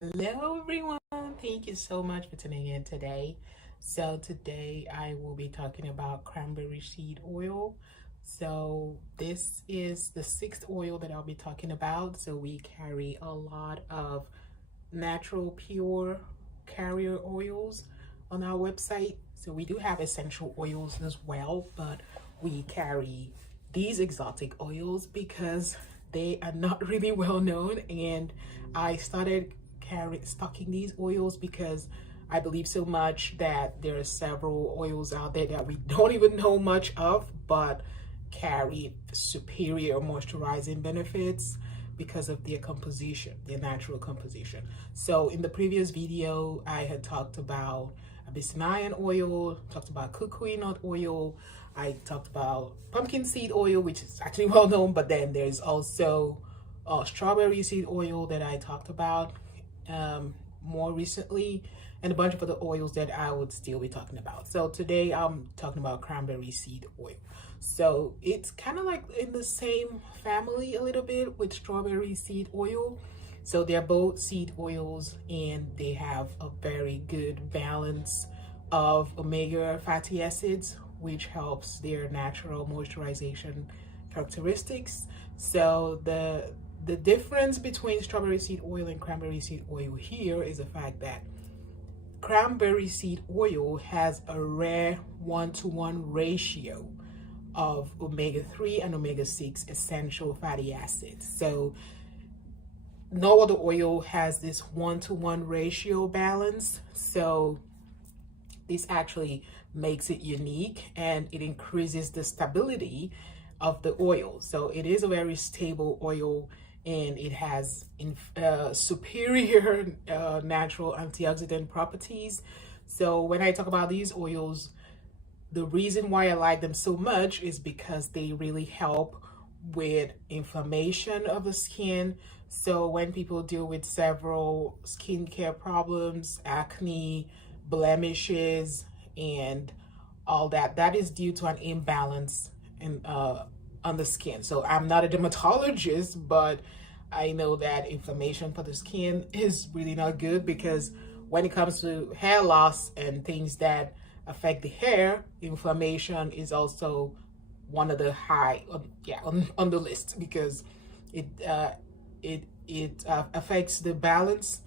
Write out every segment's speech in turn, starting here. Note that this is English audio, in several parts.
Hello everyone, thank you so much for tuning in today. So today I will be talking about cranberry seed oil. So this is the sixth oil that I'll be talking about. So we carry a lot of natural pure carrier oils on our website. So we do have essential oils as well, but we carry these exotic oils because they are not really well known, and I started stocking these oils because I believe so much that there are several oils out there that we don't even know much of but carry superior moisturizing benefits because of their composition, their natural composition. So in the previous video, I had talked about Abyssinian oil, talked about kukui nut oil, I talked about pumpkin seed oil, which is actually well known, but then there's also strawberry seed oil that I talked about more recently, and a bunch of other oils that I would still be talking about. So today I'm talking about cranberry seed oil. So it's kind of like in the same family a little bit with strawberry seed oil. So they're both seed oils and they have a very good balance of omega fatty acids, which helps their natural moisturization characteristics. So the difference between strawberry seed oil and cranberry seed oil here is the fact that cranberry seed oil has a rare 1-to-1 ratio of omega-3 and omega-6 essential fatty acids. So no other oil has this 1-to-1 ratio balance. So this actually makes it unique and it increases the stability of the oil. So it is a very stable oil and it has superior natural antioxidant properties. So when I talk about these oils, the reason why I like them so much is because they really help with inflammation of the skin. So when people deal with several skincare problems, acne, blemishes, and all that, that is due to an imbalance in on the skin. So I'm not a dermatologist, but I know that inflammation for the skin is really not good, because when it comes to hair loss and things that affect the hair, inflammation is also one of the high on the list, because it affects the balance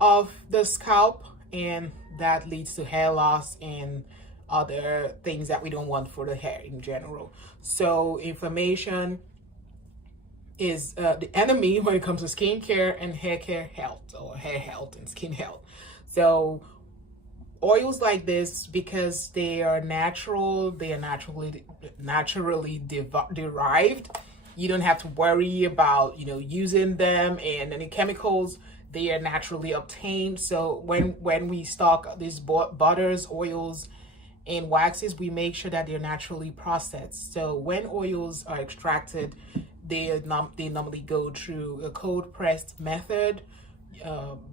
of the scalp, and that leads to hair loss and other things that we don't want for the hair in general. So inflammation is the enemy when it comes to skincare and hair care health, or hair health and skin health. So oils like this, because they are natural, they are naturally derived, you don't have to worry about using them and any chemicals. They are naturally obtained. So when we stock these butters, oils, and waxes, we make sure that they're naturally processed. So when oils are extracted, they normally go through a cold pressed method,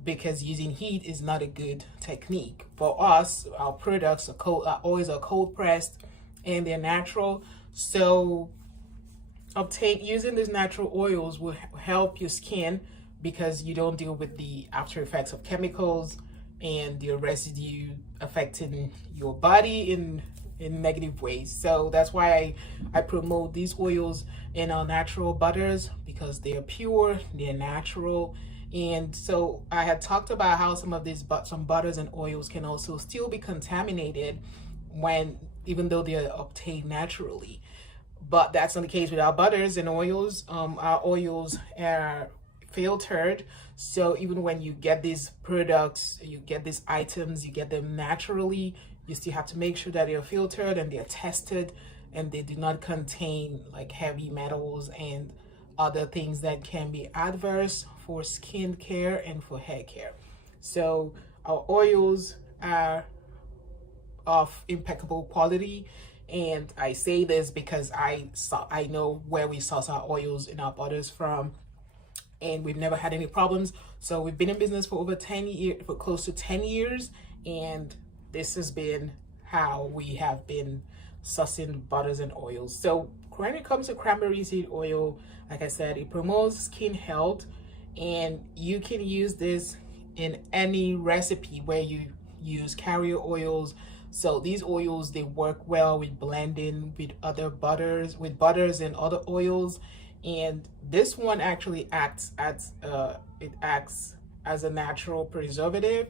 because using heat is not a good technique. For us, our products are always cold pressed and they're natural. So using these natural oils will help your skin, because you don't deal with the after effects of chemicals and the residue affecting your body in negative ways. So that's why I promote these oils in our natural butters, because they are pure, they're natural. And so I had talked about how some butters and oils can also still be contaminated even though they're obtained naturally. But that's not the case with our butters and oils. Our oils are filtered. So even when you get these products, you get these items, you get them naturally, you still have to make sure that they're filtered and they're tested and they do not contain like heavy metals and other things that can be adverse for skin care and for hair care. So our oils are of impeccable quality, and I say this because I know where we source our oils and our butters from, and we've never had any problems. So we've been in business for over 10 years, for close to 10 years, and this has been how we have been sourcing butters and oils. So when it comes to cranberry seed oil, like I said, it promotes skin health, and you can use this in any recipe where you use carrier oils. So these oils, they work well with blending with other butters, with butters and other oils. And this one actually acts as it acts as a natural preservative.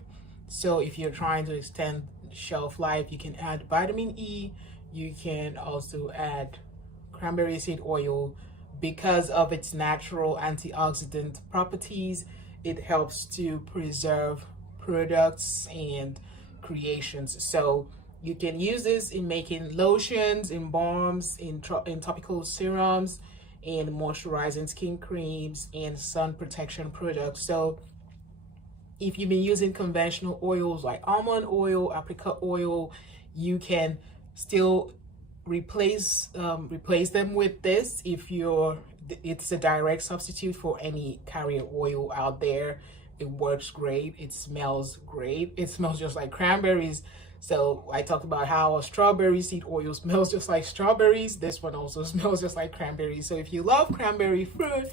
So if you're trying to extend shelf life, you can add vitamin E. You can also add cranberry seed oil. Because of its natural antioxidant properties, it helps to preserve products and creations. So you can use this in making lotions, in balms, in topical serums, and moisturizing skin creams and sun protection products. So if you've been using conventional oils like almond oil, apricot oil, you can still replace them with this. If it's a direct substitute for any carrier oil out there. It works great. It smells great. It smells just like cranberries. So I talked about how a strawberry seed oil smells just like strawberries. This one also smells just like cranberries. So if you love cranberry fruit,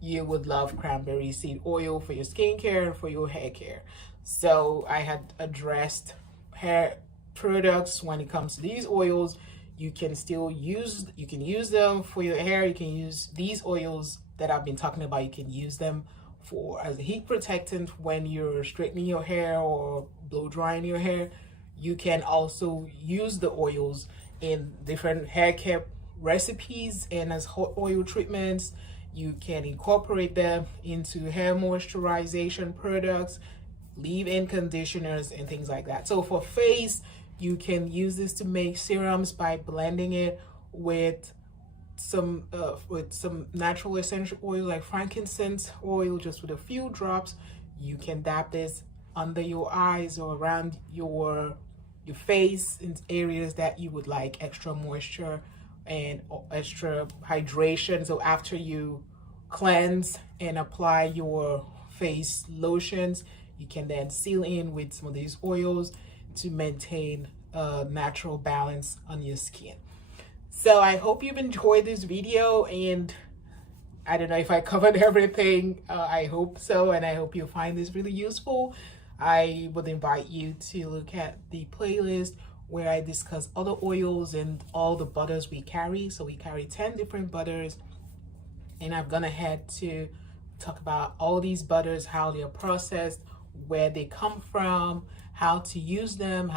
you would love cranberry seed oil for your skincare and for your hair care. So I had addressed hair products when it comes to these oils. You can use them for your hair. You can use these oils that I've been talking about. You can use them for as a heat protectant when you're straightening your hair or blow drying your hair. You can also use the oils in different hair care recipes and as hot oil treatments. You can incorporate them into hair moisturization products, leave-in conditioners, and things like that. So for face, you can use this to make serums by blending it with some natural essential oil like frankincense oil, just with a few drops. You can dab this under your eyes or around your face in areas that you would like extra moisture and extra hydration. So after you cleanse and apply your face lotions, you can then seal in with some of these oils to maintain a natural balance on your skin. So I hope you've enjoyed this video, and I don't know if I covered everything. I hope so, and I hope you find this really useful. I would invite you to look at the playlist where I discuss other oils and all the butters we carry. So we carry 10 different butters, and I've gone ahead to talk about all these butters, how they are processed, where they come from, how to use them,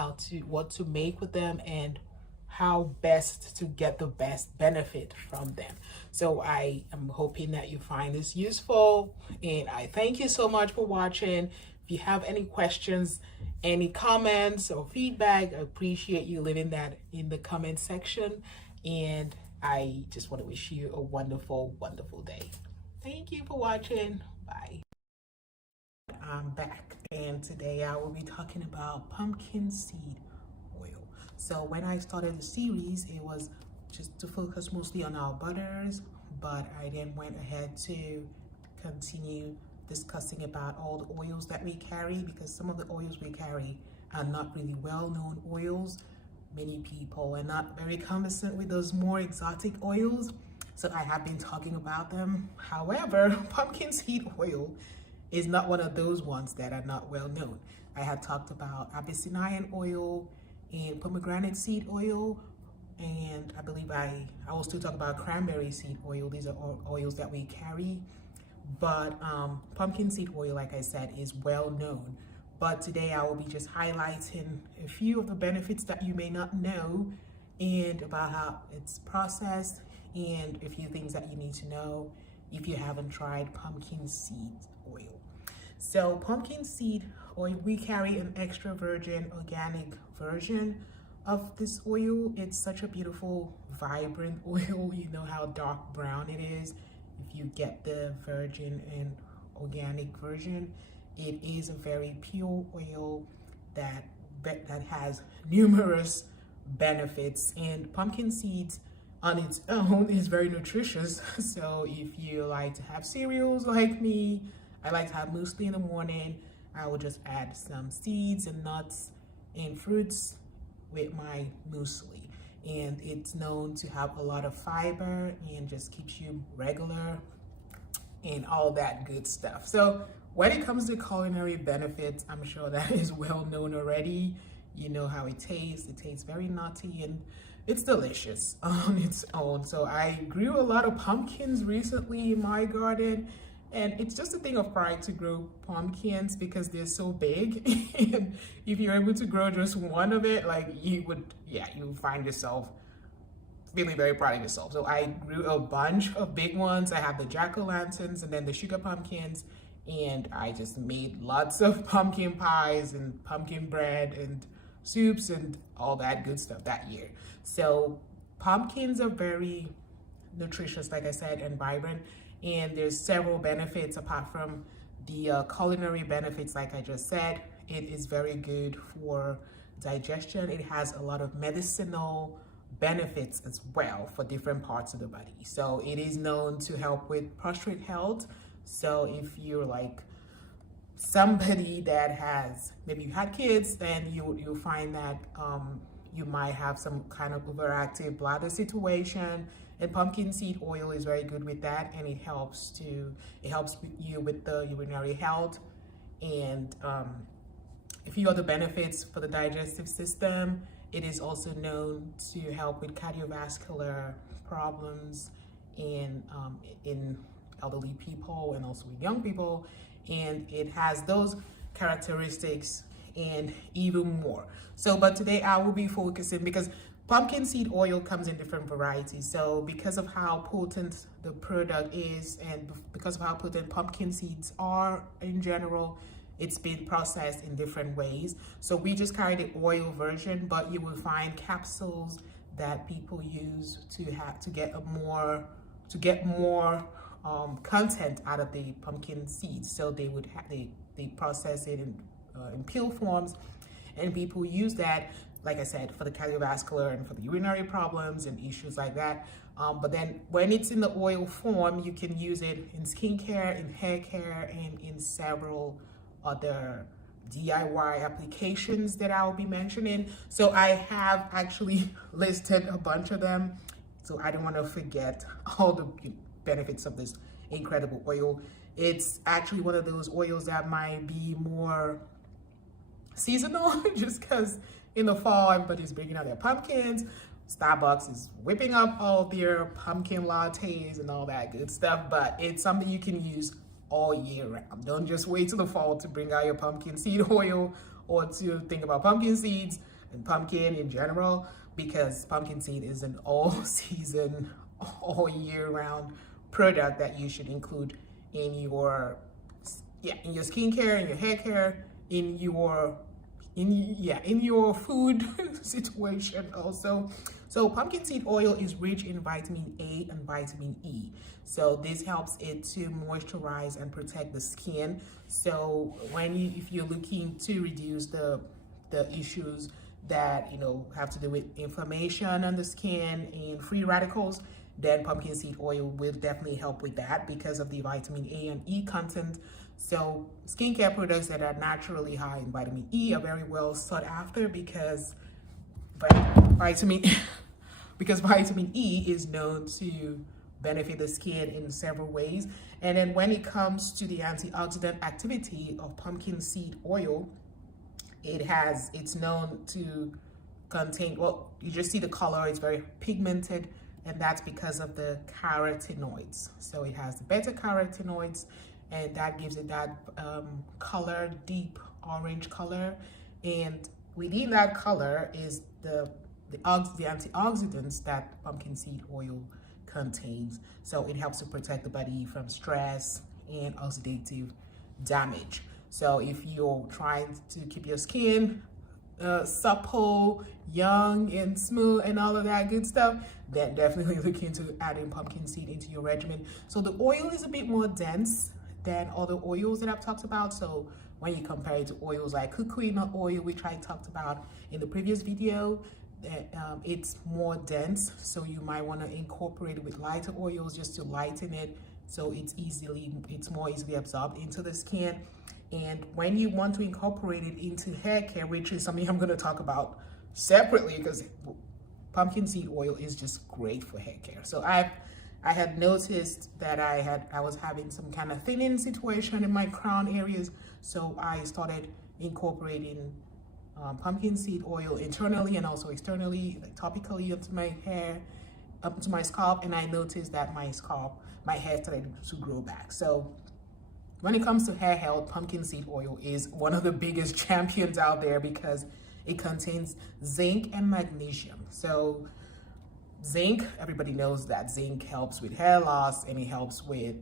what to make with them, and how best to get the best benefit from them. So I am hoping that you find this useful, and I thank you so much for watching. If you have any questions, any comments or feedback, I appreciate you leaving that in the comment section. And I just want to wish you a wonderful, wonderful day. Thank you for watching. Bye. I'm back, and today I will be talking about pumpkin seed oil. So when I started the series, it was just to focus mostly on our butters, but I then went ahead to continue discussing about all the oils that we carry, because some of the oils we carry are not really well-known oils. Many people are not very conversant with those more exotic oils, so I have been talking about them. However, pumpkin seed oil is not one of those ones that are not well known. I had talked about Abyssinian oil and pomegranate seed oil, and I believe I will still talk about cranberry seed oil. These are all oils that we carry, but pumpkin seed oil, like I said, is well known. But today I will be just highlighting a few of the benefits that you may not know, and about how it's processed, and a few things that you need to know if you haven't tried pumpkin seed oil. So pumpkin seed oil, we carry an extra virgin organic version of this oil. It's such a beautiful, vibrant oil. You know how dark brown it is. If you get the virgin and organic version, it is a very pure oil that has numerous benefits. And pumpkin seeds on its own is very nutritious. So if you like to have cereals like me, I like to have muesli in the morning, I will just add some seeds and nuts and fruits with my muesli. And it's known to have a lot of fiber and just keeps you regular and all that good stuff. So when it comes to culinary benefits, I'm sure that is well known already. You know how it tastes. It tastes very nutty and it's delicious on its own. So I grew a lot of pumpkins recently in my garden, and it's just a thing of pride to grow pumpkins because they're so big. And if you're able to grow just one of it, like you would, yeah, you find yourself feeling very proud of yourself. So I grew a bunch of big ones. I have the jack-o'-lanterns and then the sugar pumpkins, and I just made lots of pumpkin pies and pumpkin bread and soups and all that good stuff that year. So pumpkins are very nutritious, like I said, and vibrant, and there's several benefits apart from the culinary benefits. Like I just said, it is very good for digestion. It has a lot of medicinal benefits as well for different parts of the body. So it is known to help with prostate health. So if you're like somebody that has, maybe you had kids, then you'll find that you might have some kind of overactive bladder situation, and pumpkin seed oil is very good with that, and it helps you with the urinary health and a few other benefits for the digestive system. It is also known to help with cardiovascular problems in elderly people and also with young people, and it has those characteristics and even more. So, but today I will be focusing, because pumpkin seed oil comes in different varieties. So because of how potent the product is and because of how potent pumpkin seeds are in general, it's been processed in different ways. So we just carry the oil version, but you will find capsules that people use to get more content out of the pumpkin seeds. So they process it in pill forms, and people use that, like I said, for the cardiovascular and for the urinary problems and issues like that. But then when it's in the oil form, you can use it in skincare, in hair care, and in several other DIY applications that I will be mentioning. So I have actually listed a bunch of them, so I don't want to forget all the benefits of this incredible oil. It's actually one of those oils that might be more seasonal, just because in the fall everybody's bringing out their pumpkins. Starbucks is whipping up all their pumpkin lattes and all that good stuff, but it's something you can use all year round. Don't just wait till the fall to bring out your pumpkin seed oil or to think about pumpkin seeds and pumpkin in general, because pumpkin seed is an all season, all year round product that you should include in your skincare, in your hair care, in your food situation also. So pumpkin seed oil is rich in vitamin A and vitamin E. So this helps it to moisturize and protect the skin. So if you're looking to reduce the issues that have to do with inflammation on the skin and free radicals, then pumpkin seed oil will definitely help with that because of the vitamin A and E content. So skincare products that are naturally high in vitamin E are very well sought after because vitamin E is known to benefit the skin in several ways. And then when it comes to the antioxidant activity of pumpkin seed oil, it's known to contain, well, you just see the color, it's very pigmented, and that's because of the carotenoids. So it has the beta carotenoids, and that gives it that color, deep orange color. And within that color is the antioxidants that pumpkin seed oil contains. So it helps to protect the body from stress and oxidative damage. So if you're trying to keep your skin supple, young, and smooth, and all of that good stuff, then definitely look into adding pumpkin seed into your regimen. So the oil is a bit more dense than other oils that I've talked about. So when you compare it to oils like coconut nut oil, which I talked about in the previous video, it's more dense. So you might want to incorporate it with lighter oils just to lighten it, so it's more easily absorbed into the skin. And when you want to incorporate it into hair care, which is something I'm going to talk about separately, because pumpkin seed oil is just great for hair care. So I've I had noticed that I was having some kind of thinning situation in my crown areas, so I started incorporating pumpkin seed oil internally and also externally, like topically up to my hair, up to my scalp, and I noticed that my hair started to grow back. So when it comes to hair health, pumpkin seed oil is one of the biggest champions out there because it contains zinc and magnesium. So zinc, everybody knows that zinc helps with hair loss, and it helps with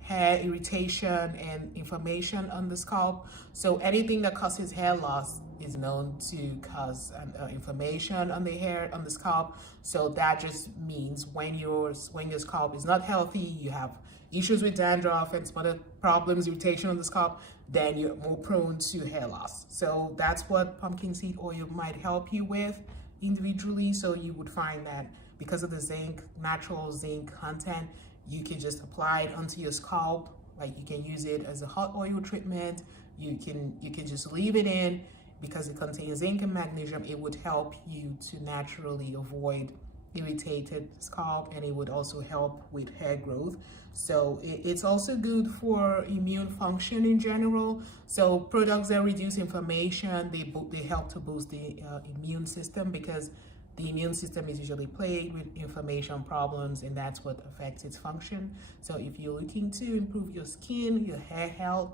hair irritation and inflammation on the scalp. So anything that causes hair loss is known to cause inflammation on the hair, on the scalp. So that just means when your scalp is not healthy, you have issues with dandruff and some other problems, irritation on the scalp, then you're more prone to hair loss. So that's what pumpkin seed oil might help you with individually. So you would find that because of the zinc, natural zinc content, you can just apply it onto your scalp. Like you can use it as a hot oil treatment. You can just leave it in because it contains zinc and magnesium. It would help you to naturally avoid irritated scalp, and it would also help with hair growth. So it's also good for immune function in general. So products that reduce inflammation, they help to boost the immune system, because the immune system is usually plagued with inflammation problems, and that's what affects its function. So if you're looking to improve your skin, your hair health,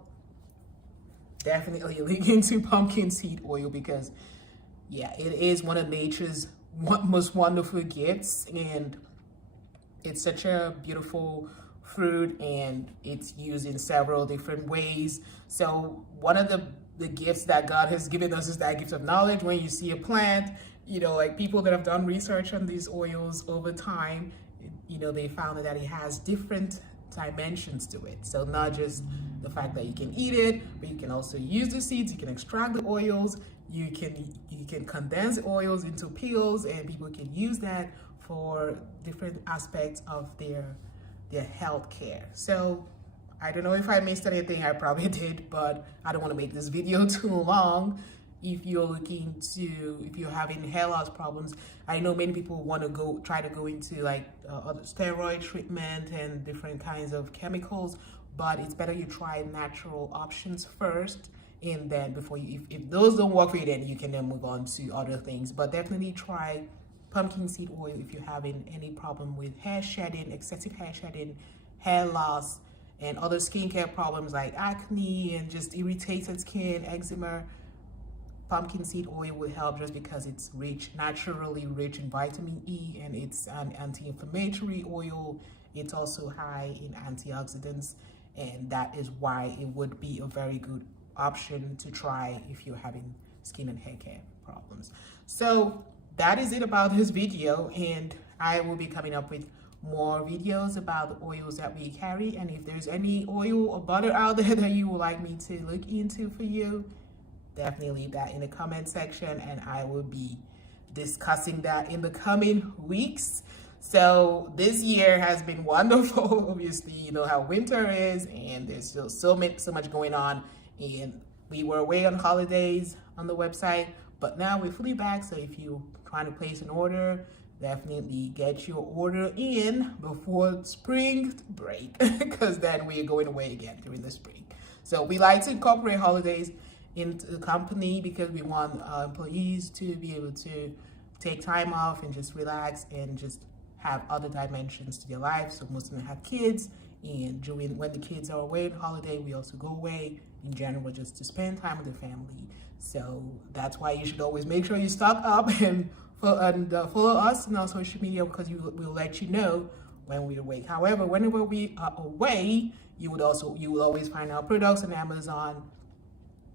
definitely look into pumpkin seed oil, because yeah, it is one of nature's most wonderful gifts, and it's such a beautiful fruit, and it's used in several different ways. So one of the gifts that God has given us is that gift of knowledge. When you see a plant, you know, like people that have done research on these oils over time, you know, they found that it has different dimensions to it. So not just the fact that you can eat it, but you can also use the seeds, you can extract the oils, you can condense oils into pills, and people can use that for different aspects of their health care. So I don't know if I missed anything, I probably did, but I don't want to make this video too long. If you're having hair loss problems, I know many people want to try to go into like other steroid treatment and different kinds of chemicals, but it's better you try natural options first, and then before if those don't work for you, then you can then move on to other things. But definitely try pumpkin seed oil if you're having any problem with hair shedding, excessive hair shedding, hair loss, and other skincare problems like acne and just irritated skin, eczema. Pumpkin seed oil will help just because it's naturally rich in vitamin E, and it's an anti-inflammatory oil. It's also high in antioxidants, and that is why it would be a very good option to try if you're having skin and hair care problems. So that is it about this video, and I will be coming up with more videos about the oils that we carry. And if there's any oil or butter out there that you would like me to look into for you, definitely leave that in the comment section, and I will be discussing that in the coming weeks. So this year has been wonderful. Obviously, you know how winter is, and there's still so much going on, and we were away on holidays on the website, but now we're fully back. So if you're trying to place an order, definitely get your order in before spring break, because then we're going away again during the spring. So we like to incorporate holidays into the company because we want employees to be able to take time off and just relax and just have other dimensions to their lives. So most of them have kids, and when the kids are away on holiday, we also go away in general just to spend time with the family. So that's why you should always make sure you stock up and follow us on our social media, because we'll let you know when we're away. However, whenever we are away, you will always find our products on Amazon,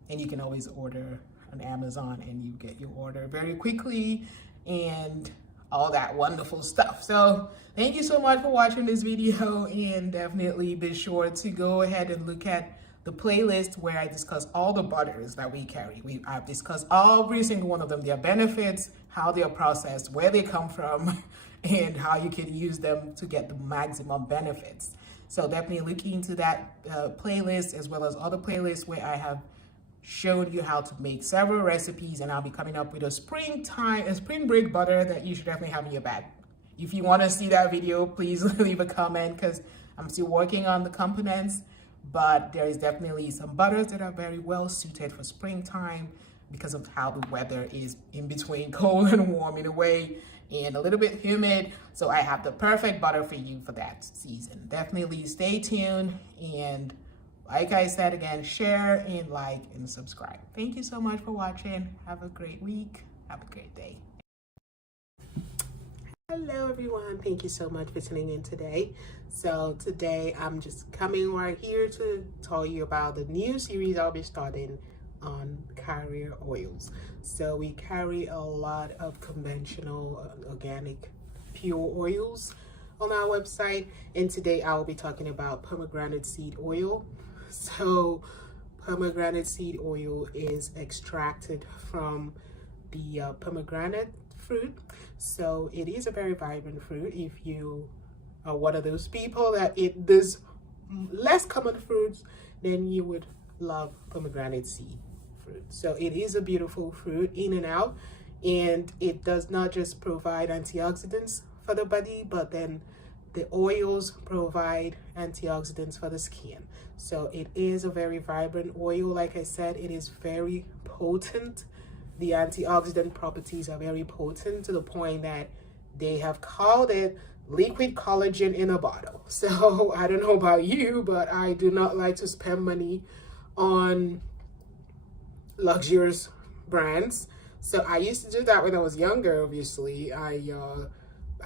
and you can always order on Amazon, and you get your order very quickly and all that wonderful stuff. So thank you so much for watching this video, and definitely be sure to go ahead and look at the playlist where I discuss all the butters that we carry. I've discussed every single one of them, their benefits, how they are processed, where they come from, and how you can use them to get the maximum benefits. So definitely look into that playlist, as well as other playlists where I have showed you how to make several recipes, and I'll be coming up with a spring break butter that you should definitely have in your bag if you want to see that video, please leave a comment, because I'm still working on the components. But there is definitely some butters that are very well suited for springtime because of how the weather is in between cold and warm in a way, and a little bit humid. So I have the perfect butter for you for that season. Definitely stay tuned, and like I said again, share and like and subscribe. Thank you so much for watching. Have a great week. Have a great day. Hello everyone, thank you so much for tuning in today. So today I'm just coming right here to tell you about the new series I'll be starting on carrier oils. So we carry a lot of conventional organic pure oils on our website, and today I'll be talking about pomegranate seed oil. So pomegranate seed oil is extracted from the pomegranate fruit. So it is a very vibrant fruit. If you are one of those people that eat this less common fruits, then you would love pomegranate seed fruit. So it is a beautiful fruit in and out, and it does not just provide antioxidants for the body, but then the oils provide antioxidants for the skin. So it is a very vibrant oil. Like I said, it is very potent. The antioxidant properties are very potent to the point that they have called it liquid collagen in a bottle. So I don't know about you, but I do not like to spend money on luxurious brands. So I used to do that when I was younger. Obviously, I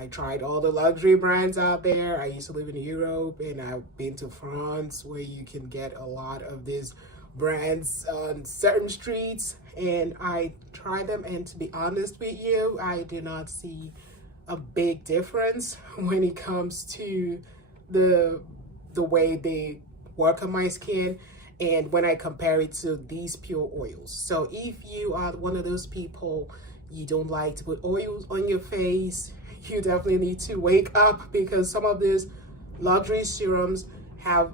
tried all the luxury brands out there. I used to live in Europe, and I've been to France, where you can get a lot of these brands on certain streets, and I try them, and to be honest with you, I do not see a big difference when it comes to the way they work on my skin, and when I compare it to these pure oils. So if you are one of those people, you don't like to put oils on your face, you definitely need to wake up, because some of these luxury serums have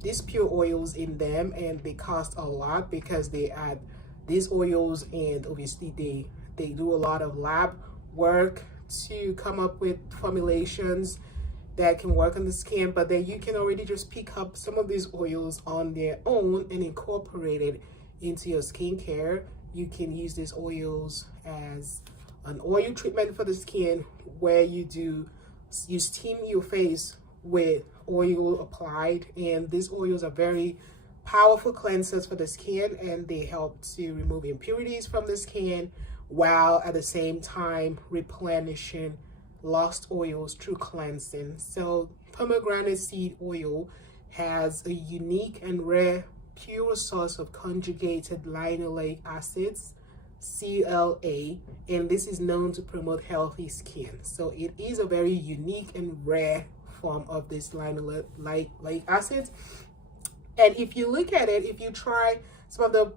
these pure oils in them, and they cost a lot because they add these oils, and obviously they do a lot of lab work to come up with formulations that can work on the skin. But then you can already just pick up some of these oils on their own and incorporate it into your skincare. You can use these oils as an oil treatment for the skin, where you steam your face with oil applied, and these oils are very powerful cleansers for the skin, and they help to remove impurities from the skin, while at the same time replenishing lost oils through cleansing. So pomegranate seed oil has a unique and rare pure source of conjugated linoleic acids, CLA, and this is known to promote healthy skin. So it is a very unique and rare form of this linoleic acid. And if you look at it, if you try some of the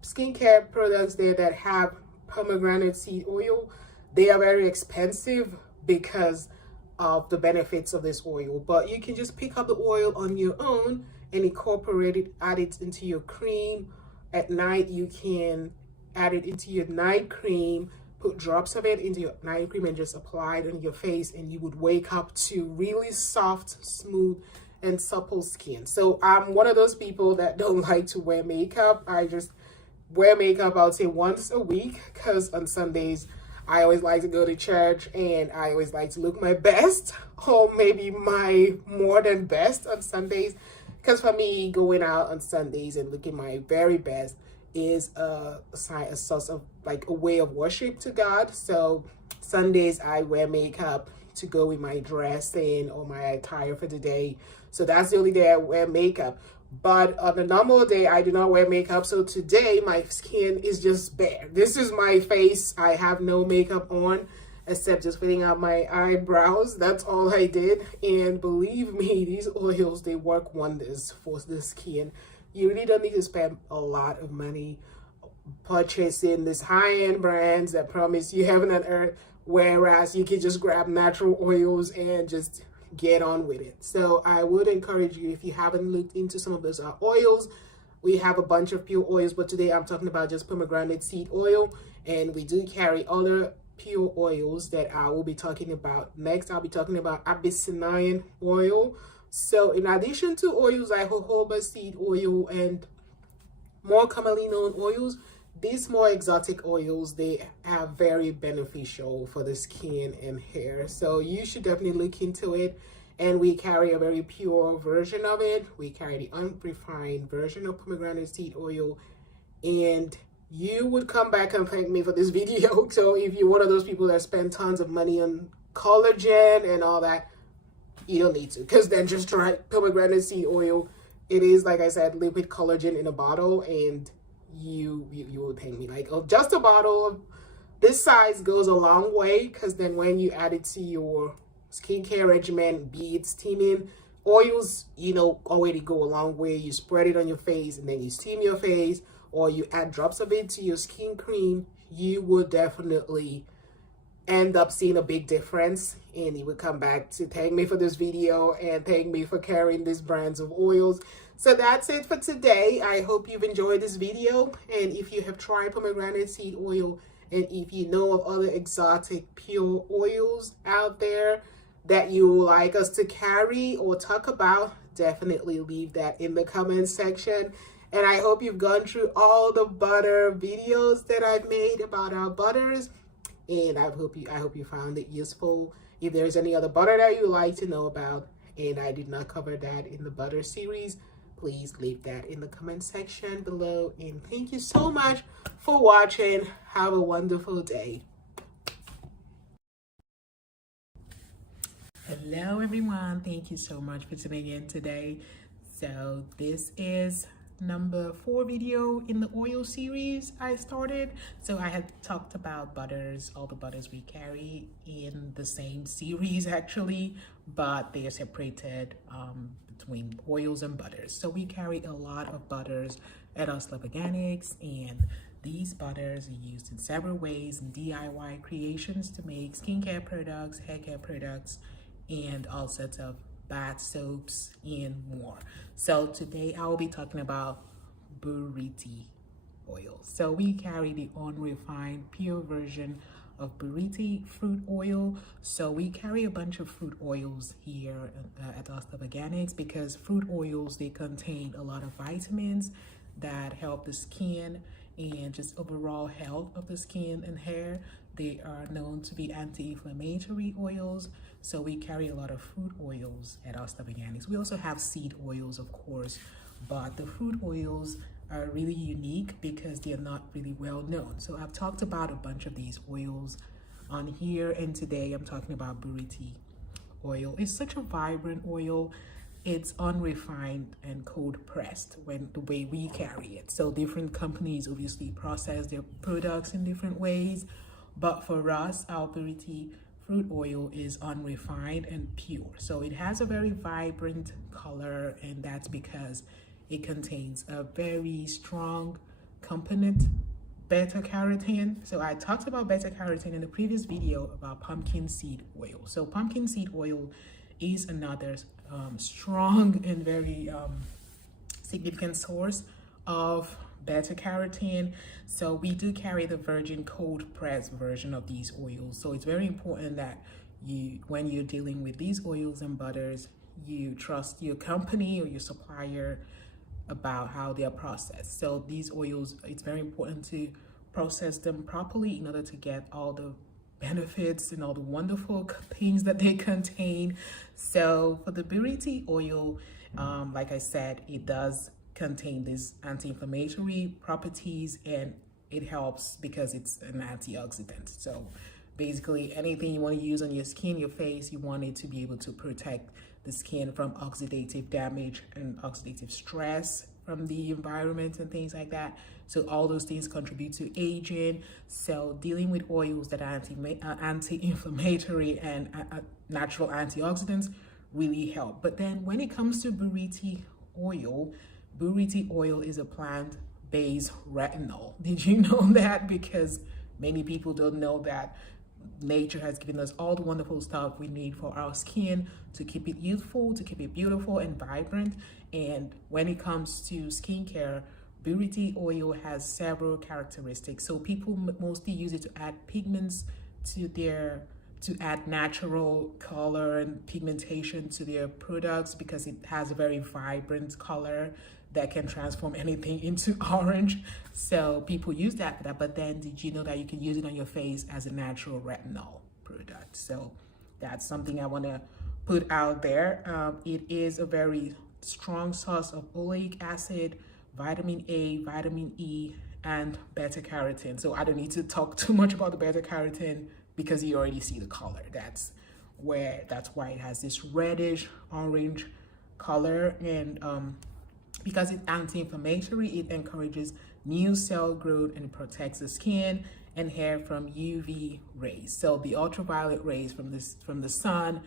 skincare products there that have pomegranate seed oil, they are very expensive because of the benefits of this oil. But you can just pick up the oil on your own and incorporate it, add it into your cream. At night, you can add it into your night cream, put drops of it into your night cream, and just apply it on your face, and you would wake up to really soft, smooth, and supple skin. So I'm one of those people that don't like to wear makeup. I just wear makeup, I would say, once a week, because on Sundays I always like to go to church, and I always like to look my best, or maybe my more than best on Sundays, because for me, going out on Sundays and looking my very best is a source of, like, a way of worship to God. So Sundays I wear makeup to go with my dressing or my attire for the day. So that's the only day I wear makeup. But on a normal day, I do not wear makeup. So today my skin is just bare. This is my face. I have no makeup on except just filling out my eyebrows. That's all I did. And believe me, these oils, they work wonders for the skin. You really don't need to spend a lot of money purchasing these high-end brands that promise you heaven on earth, whereas you can just grab natural oils and just get on with it. So I would encourage you, if you haven't looked into some of those oils, we have a bunch of pure oils, but today I'm talking about just pomegranate seed oil, and we do carry other pure oils that I will be talking about. Next, I'll be talking about Abyssinian oil. So in addition to oils like jojoba seed oil and more commonly known oils, these more exotic oils, they are very beneficial for the skin and hair. So you should definitely look into it. And we carry a very pure version of it. We carry the unrefined version of pomegranate seed oil. And you would come back and thank me for this video. So if you're one of those people that spend tons of money on collagen and all that, you don't need to, because then just try pomegranate seed oil. It is, like I said, liquid collagen in a bottle, and you will thank me. Like, oh, just a bottle of this size goes a long way, because then when you add it to your skincare regimen, be it steaming, oils, you know, already go a long way. You spread it on your face and then you steam your face, or you add drops of it to your skin cream, you will definitely end up seeing a big difference, and you would come back to thank me for this video and thank me for carrying these brands of oils. So that's it for today. I hope you've enjoyed this video, and if you have tried pomegranate seed oil, and if you know of other exotic pure oils out there that you would like us to carry or talk about, definitely leave that in the comments section. And I hope you've gone through all the butter videos that I've made about our butters, and I hope you found it useful. If there's any other butter that you like to know about and I did not cover that in the butter series, please leave that in the comment section below. And thank you so much for watching. Have a wonderful day. Hello everyone, thank you so much for tuning in today. So this is number 4 video in the oil series I started. So I had talked about butters, all the butters we carry in the same series actually, but they are separated between oils and butters. So we carry a lot of butters at Love Organics, and these butters are used in several ways in DIY creations to make skincare products, hair care products, and all sorts of bath soaps and more. So today I will be talking about buriti oil. So we carry the unrefined pure version of buriti fruit oil. So we carry a bunch of fruit oils here at Love Organics because fruit oils, they contain a lot of vitamins that help the skin and just overall health of the skin and hair. They are known to be anti-inflammatory oils. So we carry a lot of fruit oils at Love Organics. We also have seed oils, of course, but the fruit oils are really unique because they are not really well known. So I've talked about a bunch of these oils on here, and today I'm talking about buriti oil. It's such a vibrant oil. It's unrefined and cold pressed when the way we carry it. So different companies obviously process their products in different ways, but for us, our buriti fruit oil is unrefined and pure. So it has a very vibrant color, and that's because it contains a very strong component, beta carotene. So I talked about beta carotene in the previous video about pumpkin seed oil. So pumpkin seed oil is another strong and very significant source of beta carotene. So we do carry the virgin cold pressed version of these oils. So it's very important that when you're dealing with these oils and butters, you trust your company or your supplier about how they are processed. So these oils, it's very important to process them properly in order to get all the benefits and all the wonderful things that they contain. So for the buriti oil, like I said, it does contain these anti-inflammatory properties, and it helps because it's an antioxidant. So basically anything you want to use on your skin, your face, you want it to be able to protect the skin from oxidative damage and oxidative stress from the environment and things like that. So all those things contribute to aging. So dealing with oils that are anti-inflammatory and natural antioxidants really help. But then when it comes to buriti oil is a plant-based retinol. Did you know that? Because many people don't know that nature has given us all the wonderful stuff we need for our skin to keep it youthful, to keep it beautiful and vibrant. And when it comes to skincare, buriti oil has several characteristics. So people mostly use it to add pigments to add natural color and pigmentation to their products, because it has a very vibrant color that can transform anything into orange. So people use that for that. But then, did you know that you can use it on your face as a natural retinol product? So that's something I want to put out there. It is a very strong source of oleic acid, vitamin A, vitamin E, and beta carotene. So I don't need to talk too much about the beta carotene because you already see the color. That's why it has this reddish orange color. And because it's anti-inflammatory, it encourages new cell growth and protects the skin and hair from UV rays. So the ultraviolet rays from the sun,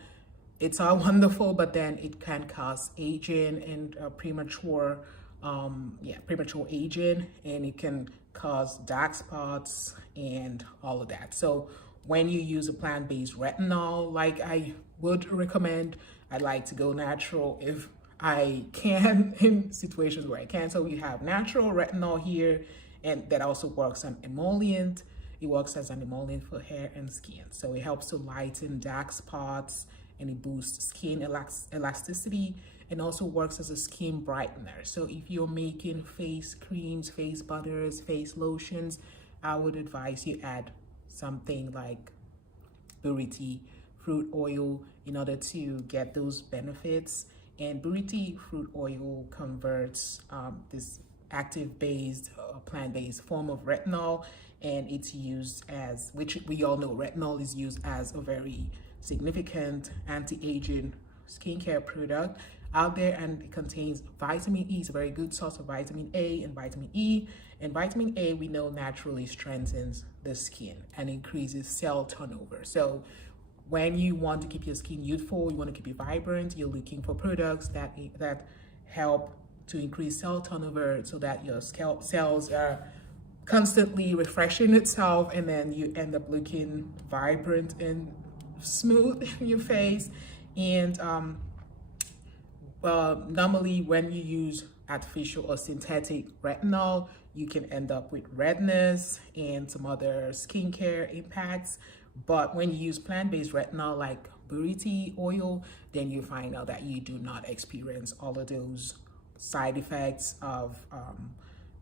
it's all wonderful, but then it can cause aging and premature aging, and it can cause dark spots and all of that. So when you use a plant-based retinol, like I would recommend, I like to go natural if I can in situations where I can. So we have natural retinol here, and that also works on emollient. It works as an emollient for hair and skin. So it helps to lighten dark spots, and it boosts skin elasticity, and also works as a skin brightener. So if you're making face creams, face butters, face lotions, I would advise you add something like buriti fruit oil in order to get those benefits. And buriti fruit oil converts this active-based, plant-based form of retinol, and it's used as, which we all know, retinol is used as a very significant anti-aging skincare product out there, and it contains vitamin E. It's a very good source of vitamin A and vitamin E. And vitamin A, we know, naturally strengthens the skin and increases cell turnover. So when you want to keep your skin youthful, you want to keep it vibrant, you're looking for products that help to increase cell turnover so that your scalp cells are constantly refreshing itself, and then you end up looking vibrant and smooth in your face. And normally when you use artificial or synthetic retinol, you can end up with redness and some other skincare impacts. But when you use plant-based retinol like buriti oil, then you find out that you do not experience all of those side effects of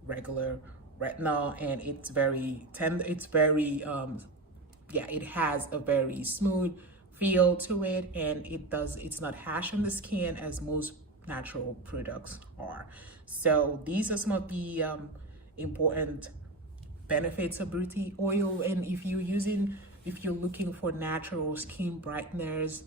regular retinol. And it's very tender, it's very it has a very smooth feel to it, and it's not harsh on the skin as most natural products are. So these are some of the important benefits of buriti oil. And if you're looking for natural skin brighteners,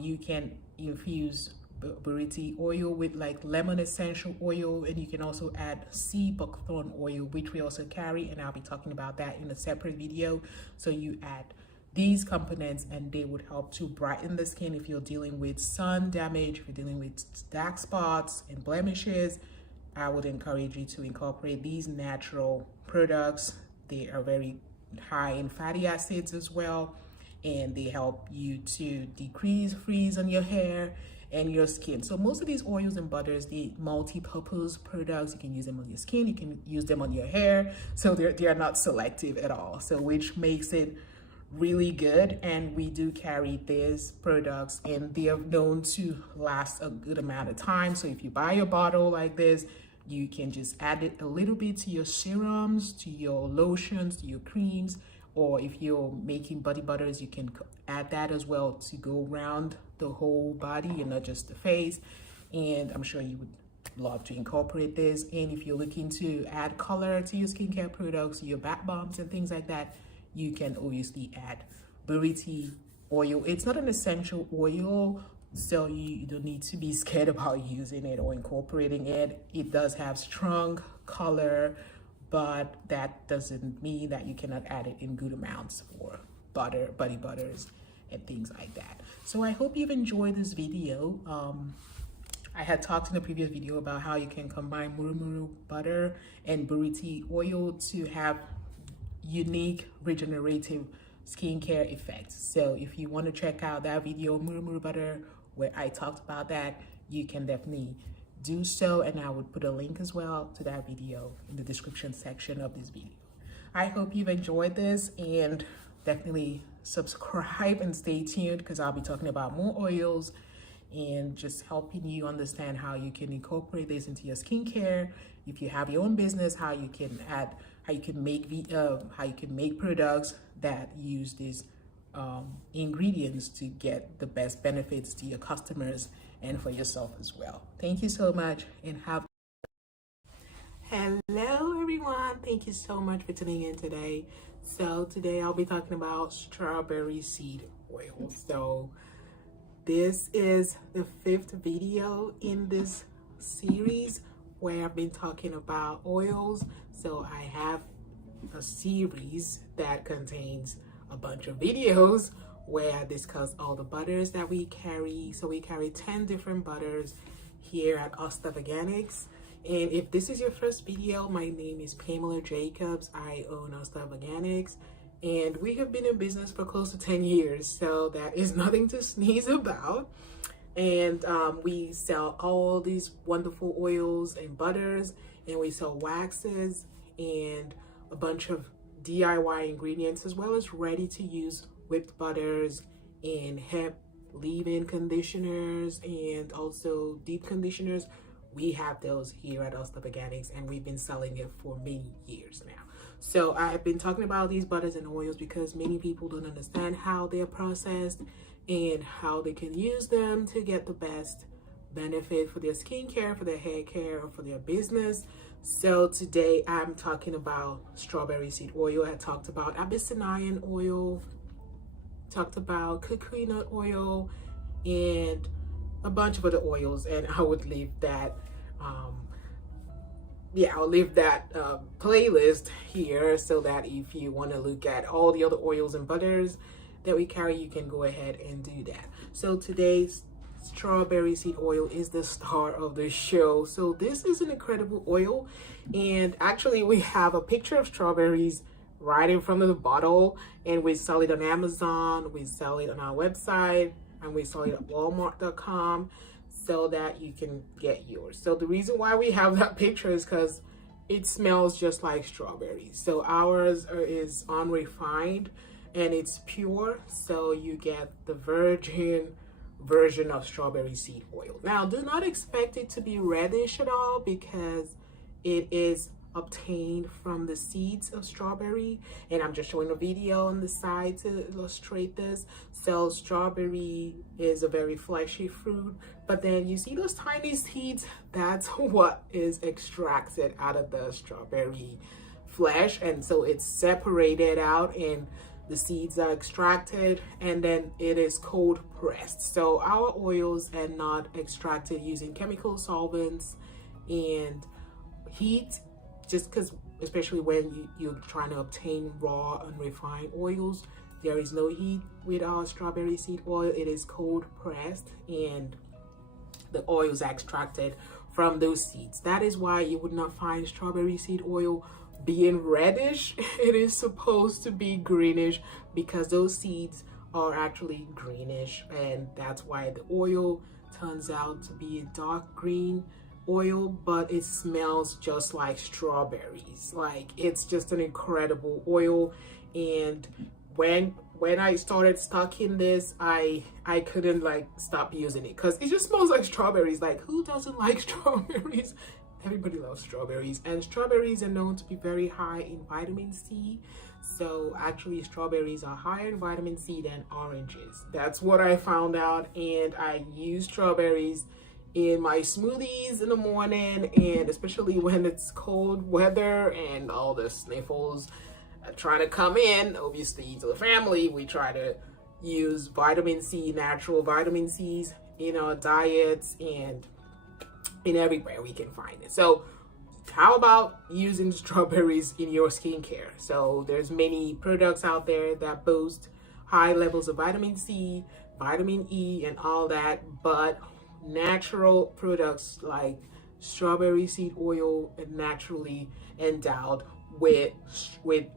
you can infuse buriti oil with like lemon essential oil, and you can also add sea buckthorn oil, which we also carry, and I'll be talking about that in a separate video. So you add these components and they would help to brighten the skin if you're dealing with sun damage, if you're dealing with dark spots and blemishes. I would encourage you to incorporate these natural products. They are very high in fatty acids as well, and they help you to decrease frizz on your hair and your skin. So most of these oils and butters, the multi-purpose products, you can use them on your skin, you can use them on your hair. So they are not selective at all. So which makes it really good. And we do carry these products, and they are known to last a good amount of time. So if you buy a bottle like this, you can just add it a little bit to your serums, to your lotions, to your creams, or if you're making body butters, you can add that as well to go around the whole body and not just the face. And I'm sure you would love to incorporate this. And if you're looking to add color to your skincare products, your bath bombs and things like that, you can obviously add buriti oil. It's not an essential oil, so you don't need to be scared about using it or incorporating it. It does have strong color, but that doesn't mean that you cannot add it in good amounts for body butters and things like that. So I hope you've enjoyed this video. I had talked in the previous video about how you can combine murumuru butter and buriti oil to have unique regenerative skincare effects. So if you want to check out that video, murumuru butter, where I talked about that, you can definitely do so, and I would put a link as well to that video in the description section of this video. I hope you've enjoyed this, and definitely subscribe and stay tuned because I'll be talking about more oils and just helping you understand how you can incorporate this into your skincare. If you have your own business, how you can add, how you can make products that use these ingredients to get the best benefits to your customers and for yourself as well. Thank you so much and have. Hello everyone, thank you so much for tuning in today. So today I'll be talking about strawberry seed oil. So this is the 5th video in this series where I've been talking about oils. So I have a series that contains a bunch of videos where I discuss all the butters that we carry. So we carry 10 different butters here at Stuff Organics. And if this is your first video, my name is Pamela Jacobs. I own Stuff Organics, and we have been in business for close to 10 years. So that is nothing to sneeze about. And we sell all these wonderful oils and butters, and we sell waxes and a bunch of DIY ingredients, as well as ready to use whipped butters and hemp leave-in conditioners and also deep conditioners. We have those here at Stuff Organics, and we've been selling it for many years now. So I've been talking about these butters and oils because many people don't understand how they're processed and how they can use them to get the best benefit for their skincare, for their hair care, or for their business. So today I'm talking about strawberry seed oil. I talked about Abyssinian oil, talked about coconut oil, and a bunch of other oils, and I would leave that I'll leave that playlist here so that if you want to look at all the other oils and butters that we carry, you can go ahead and do that. So today's strawberry seed oil is the star of the show. So this is an incredible oil, and actually we have a picture of strawberries right in front of the bottle, and we sell it on Amazon, we sell it on our website, and we sell it at walmart.com so that you can get yours. So the reason why we have that picture is because it smells just like strawberries. So ours is unrefined and it's pure, so you get the virgin version of strawberry seed oil. Now, do not expect it to be reddish at all because it is obtained from the seeds of strawberry, and I'm just showing a video on the side to illustrate this. So strawberry is a very fleshy fruit, but then you see those tiny seeds, that's what is extracted out of the strawberry flesh, and so it's separated out and the seeds are extracted, and then it is cold pressed. So our oils are not extracted using chemical solvents and heat, just because, especially when you're trying to obtain raw unrefined oils, there is no heat with our strawberry seed oil. It is cold pressed and the oil is extracted from those seeds. That is why you would not find strawberry seed oil being reddish. It is supposed to be greenish because those seeds are actually greenish, and that's why the oil turns out to be a dark green oil, but it smells just like strawberries. Like, it's just an incredible oil. And when I started stocking this, I couldn't stop using it because it just smells like strawberries. Like, who doesn't like strawberries? Everybody loves strawberries, and strawberries are known to be very high in vitamin C. So actually strawberries are higher in vitamin C than oranges. That's what I found out, and I use strawberries in my smoothies in the morning, and especially when it's cold weather and all the sniffles trying to come in. Obviously, to the family, we try to use vitamin C, natural vitamin C's in our diets and in everywhere we can find it. So how about using strawberries in your skincare? So there's many products out there that boast high levels of vitamin C, vitamin E, and all that, but natural products like strawberry seed oil are naturally endowed with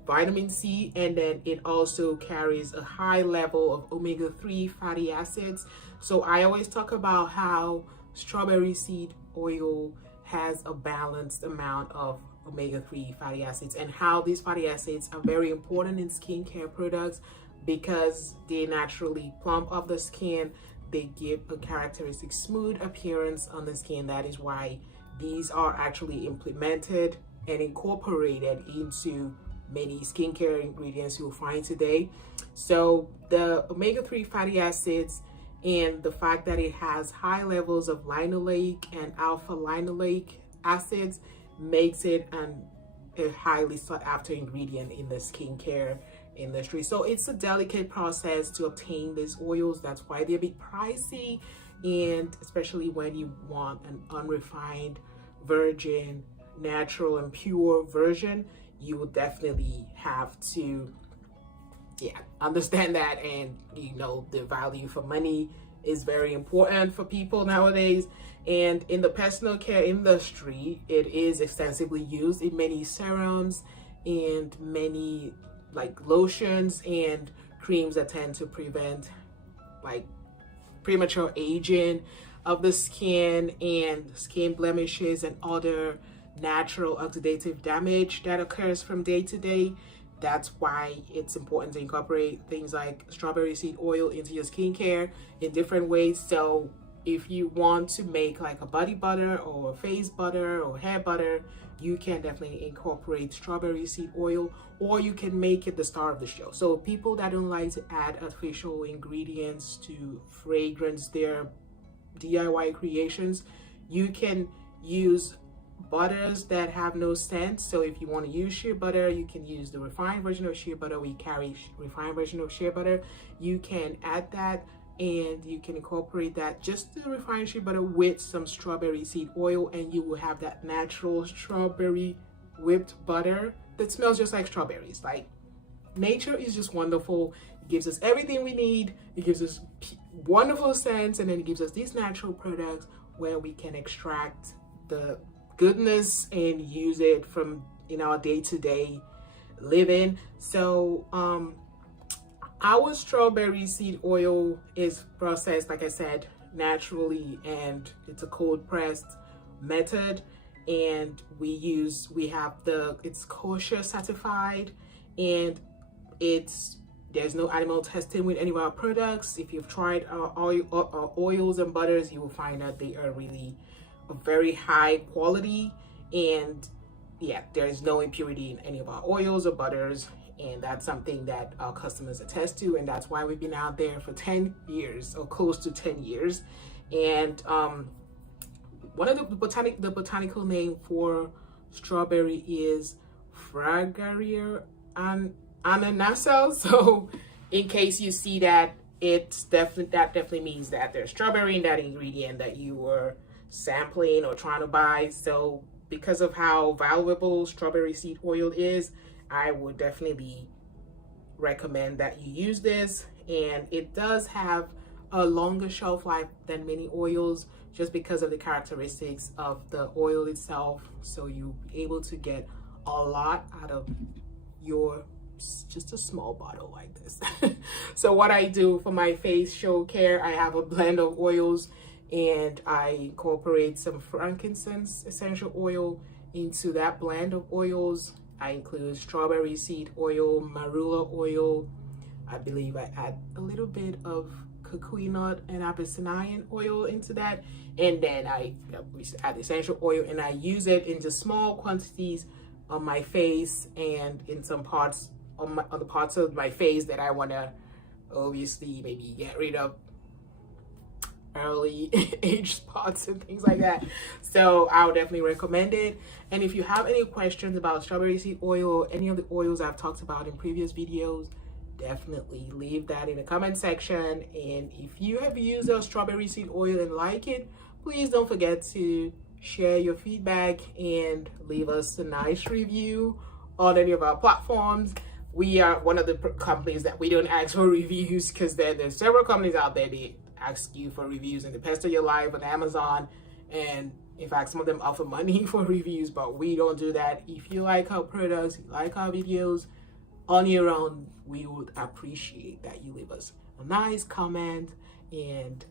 vitamin C, and then it also carries a high level of omega-3 fatty acids. So I always talk about how strawberry seed oil has a balanced amount of omega-3 fatty acids, and how these fatty acids are very important in skincare products because they naturally plump up the skin. They give a characteristic smooth appearance on the skin. That is why these are actually implemented and incorporated into many skincare ingredients you'll find today. So the omega-3 fatty acids and the fact that it has high levels of linoleic and alpha linoleic acids makes it a highly sought after ingredient in the skincare industry. So it's a delicate process to obtain these oils. That's why they're a bit pricey, and especially when you want an unrefined, virgin, natural and pure version, you will definitely have to understand that. And you know, the value for money is very important for people nowadays. And in the personal care industry, it is extensively used in many serums and many like lotions and creams that tend to prevent like premature aging of the skin and skin blemishes and other natural oxidative damage that occurs from day to day. That's why it's important to incorporate things like strawberry seed oil into your skincare in different ways. So if you want to make like a body butter or a face butter or hair butter, you can definitely incorporate strawberry seed oil, or you can make it the star of the show. So people that don't like to add artificial ingredients to fragrance their DIY creations, you can use butters that have no scent. So if you want to use shea butter, you can use the refined version of shea butter. We carry refined version of shea butter. You can add that and you can incorporate that, just the refined shea butter with some strawberry seed oil, and you will have that natural strawberry whipped butter that smells just like strawberries. Like, nature is just wonderful. It gives us everything we need. It gives us wonderful scents, and then it gives us these natural products where we can extract the goodness and use it from in our day-to-day living. So our strawberry seed oil is processed, like I said, naturally, and it's a cold pressed method. And it's kosher certified, and there's no animal testing with any of our products. If you've tried our oils and butters, you will find that they are really a very high quality, and there's no impurity in any of our oils or butters. And that's something that our customers attest to, and that's why we've been out there for 10 years or close to 10 years. And one of the botanical name for strawberry is Fragaria ananasa. So in case you see that, that definitely means that there's strawberry in that ingredient that you were sampling or trying to buy. So because of how valuable strawberry seed oil is, I would definitely recommend that you use this. And it does have a longer shelf life than many oils, just because of the characteristics of the oil itself. So you'll be able to get a lot out of just a small bottle like this. So what I do for my face show care, I have a blend of oils, and I incorporate some frankincense essential oil into that blend of oils. I include strawberry seed oil, marula oil. I believe I add a little bit of kukui nut and abyssinian oil into that. And then I add essential oil, and I use it in just small quantities on my face and in some parts on the parts of my face that I want to obviously maybe get rid of early age spots and things like that. So I would definitely recommend it. And if you have any questions about strawberry seed oil or any of the oils I've talked about in previous videos, definitely leave that in the comment section. And if you have used our strawberry seed oil and like it, please don't forget to share your feedback and leave us a nice review on any of our platforms. We are one of the companies that we don't ask for reviews, because there's several companies out there that ask you for reviews and they pester your life on Amazon, and in fact some of them offer money for reviews, but we don't do that. If you like our products, you like our videos, on your own, we would appreciate that you leave us a nice comment and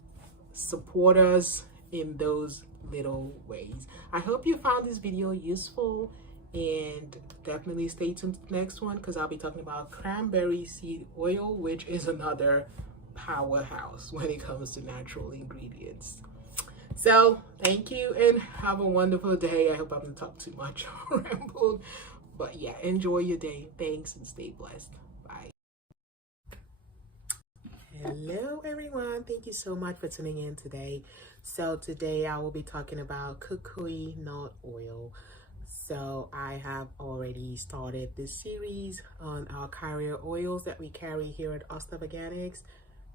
support us in those little ways. I hope you found this video useful, And definitely stay tuned to the next one because I'll be talking about cranberry seed oil, which is another powerhouse when it comes to natural ingredients. So thank you and have a wonderful day. I hope I haven't talked too much or rambled, but yeah, enjoy your day. Thanks and stay blessed. Bye. Hello everyone, thank you so much for tuning in today. So today I will be talking about kukui nut oil. So I have already started this series on our carrier oils that we carry here at Oslav Organics,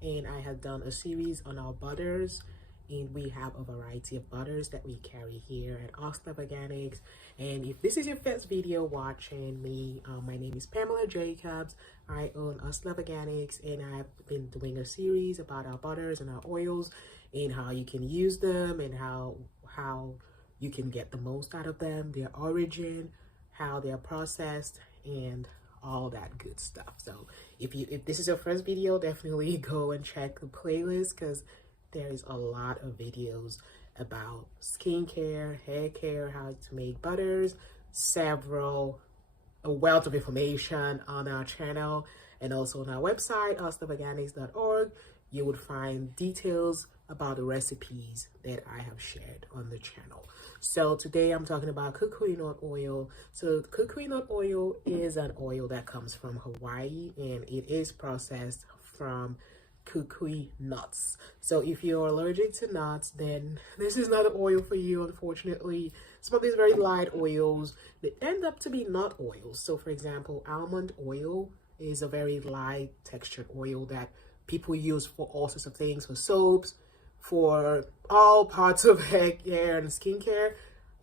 and I have done a series on our butters, and we have a variety of butters that we carry here at Oslav Organics. And if this is your first video watching me, my name is Pamela Jacobs. I own Oslav Organics, and I've been doing a series about our butters and our oils and how you can use them and how you can get the most out of them, their origin, how they're processed, and all that good stuff. So if this is your first video, definitely go and check the playlist because there is a lot of videos about skincare, hair care, how to make butters, a wealth of information on our channel and also on our website, oslovorganics.org. You would find details about the recipes that I have shared on the channel. So today I'm talking about kukui nut oil. So kukui nut oil is an oil that comes from Hawaii, and it is processed from kukui nuts. So if you're allergic to nuts, then this is not an oil for you, unfortunately. Some of these very light oils, they end up to be nut oils. So for example, almond oil is a very light textured oil that people use for all sorts of things, for soaps, for all parts of hair care and skincare,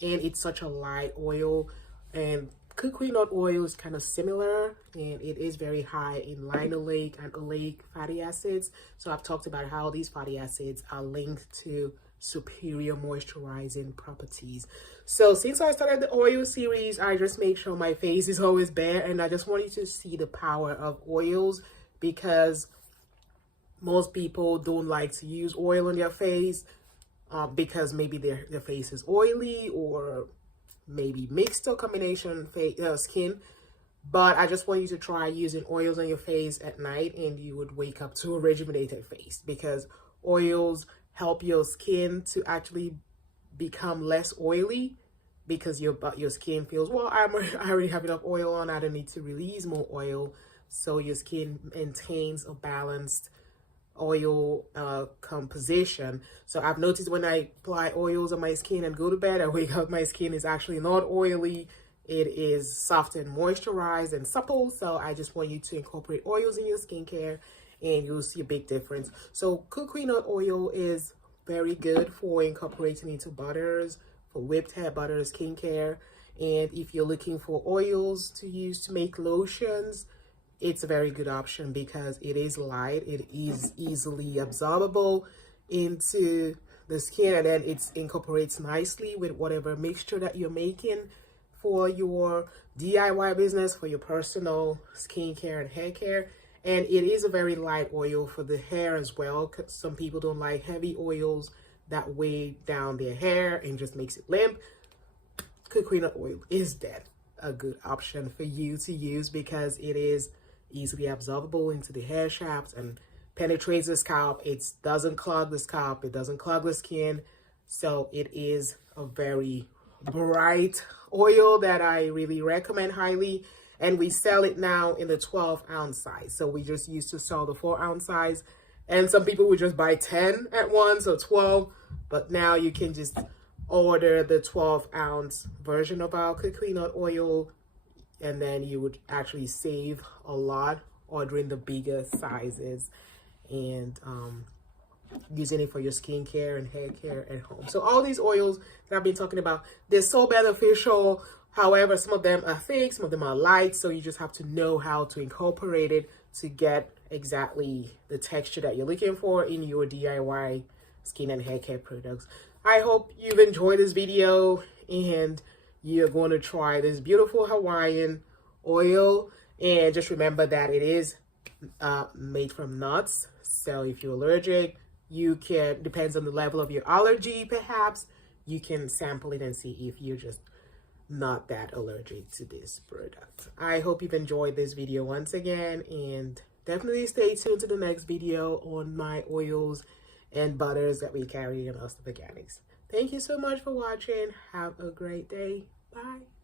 and it's such a light oil. And kukui nut oil is kind of similar, and it is very high in linoleic and oleic fatty acids. So I've talked about how these fatty acids are linked to superior moisturizing properties. So since I started the oil series, I just make sure my face is always bare, and I just want you to see the power of oils, because most people don't like to use oil on their face because maybe their face is oily or maybe mixed or combination skin. But I just want you to try using oils on your face at night, and you would wake up to a rejuvenated face, because oils help your skin to actually become less oily, because your skin feels, well, I already have enough oil on, I don't need to release more oil. So your skin maintains a balanced oil composition. So I've noticed when I apply oils on my skin and go to bed, I wake up, my skin is actually not oily. It is soft and moisturized and supple. So I just want you to incorporate oils in your skincare, and you'll see a big difference. So kukui nut oil is very good for incorporating into butters, for whipped hair butter, skincare. And if you're looking for oils to use to make lotions, it's a very good option because it is light, it is easily absorbable into the skin, and then it incorporates nicely with whatever mixture that you're making for your DIY business, for your personal skincare and hair care. And it is a very light oil for the hair as well, because some people don't like heavy oils that weigh down their hair and just makes it limp. Kukui nut oil is a good option for you to use because it is easily absorbable into the hair shafts and penetrates the scalp. It doesn't clog the scalp, it doesn't clog the skin. So it is a very bright oil that I really recommend highly. And we sell it now in the 12-ounce size. So we just used to sell the 4-ounce size, and some people would just buy 10 at once or 12, but now you can just order the 12-ounce version of our kukui nut oil, and then you would actually save a lot ordering the bigger sizes and using it for your skincare and hair care at home. So all these oils that I've been talking about, they're so beneficial. However, some of them are thick, some of them are light, so you just have to know how to incorporate it to get exactly the texture that you're looking for in your DIY skin and hair care products. I hope you've enjoyed this video and you're going to try this beautiful Hawaiian oil. And just remember that it is made from nuts. So if you're allergic, you can, depends on the level of your allergy, perhaps, you can sample it and see if you're just not that allergic to this product. I hope you've enjoyed this video once again, and definitely stay tuned to the next video on my oils and butters that we carry in Austin Organics. Thank you so much for watching. Have a great day. Bye.